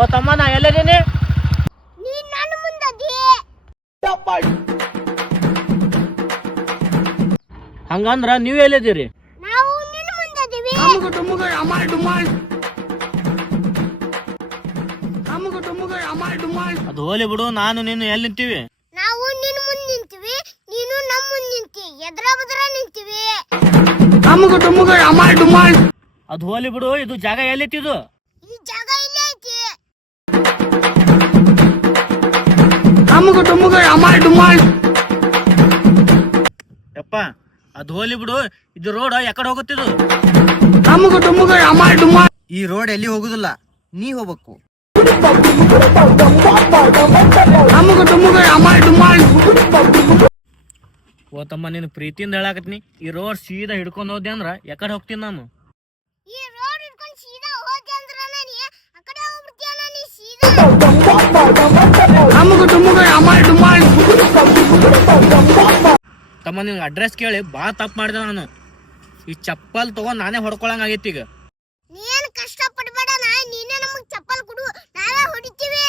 ಓ ತಮ್ಮ ನಾ ಎಲ್ಲದೀನಿ ನೀನ್ ನನ್ನ ಮುಂದದಿ ಹಂಗಂದ್ರ ನೀವ್ ಎಲ್ಲಿದ್ದೀರಿ ನಾವು ನಿನ್ನ ಮುಂದದಿವಿ ಅದು ಹೋಲಿ ಬಿಡು ನಾನು ನೀನು ಎಲ್ಲಿ ನಿಂತೀವಿ ನಾವು ನಿನ್ನ ಮುಂದೆ ನಿಂತೀವಿ ನೀನು ನಮ್ಮ ಮುಂದೆ ನಿಂತಿ ಎದ್ರ ಬದ್ರ ನಿಂತೀವಿ ಅದು ಹೋಲಿ ಬಿಡು ಇದು ಜಾಗ ಎಲ್ಲಿತ್ತಿದು ಈ ಜಾಗ ಇಲ್ಲೇ ಐತಿ ಯಪ್ಪ ಅದು ಹೋಲಿ ಬಿಡು ಇದು ರೋಡ್ ಯಾಕಡೆ ಹೋಗುತ್ತಿದು ಈ ರೋಡ್ ಎಲ್ಲಿ ಹೋಗುದಿಲ್ಲ ನೀ ಹೋಗ್ಬೇಕು ಓ ತಮ್ಮ ನೀನು ಪ್ರೀತಿಯಿಂದ ಹೇಳಾಕತ್ನಿ ಈ ರೋಡ್ ಸೀದಾ ಹಿಡ್ಕೊಂಡು ಹೋದೆ ಅಂದ್ರ ಯಾಕಡೆ ಹೋಗ್ತೀನಿ ನಾನು ಈ ರೋಡ್ ಹಿಡ್ಕೊಂಡು ಸೀದಾ ಹೋದೆ ಅಂದ್ರ ನಾನಿ ಆ ಕಡೆ ಹೋಗ್ಬಿಡ್ತೀಯನ ನೀ ಸೀದಾ ತಮ್ಮ ನಿನ್ಗೆ ಅಡ್ರೆಸ್ ಕೇಳಿ ಬಾ ತಪ್ಪು ಮಾಡಿದೆ ನಾನು ಈ ಚಪ್ಪಲ್ ತಗೊಂಡ್ ನಾನೇ ಹೊಡ್ಕೊಳಂಗ ಆಗೈತಿ ಈಗ ನೀನ್ ಕಷ್ಟ ಪಡ್ಬೇಡ ನೀನೇ ನಮಗ್ ಚಪ್ಪಲ್ ಕೊಡು ನಾವೇ ಹೊಡಿತೀವಿ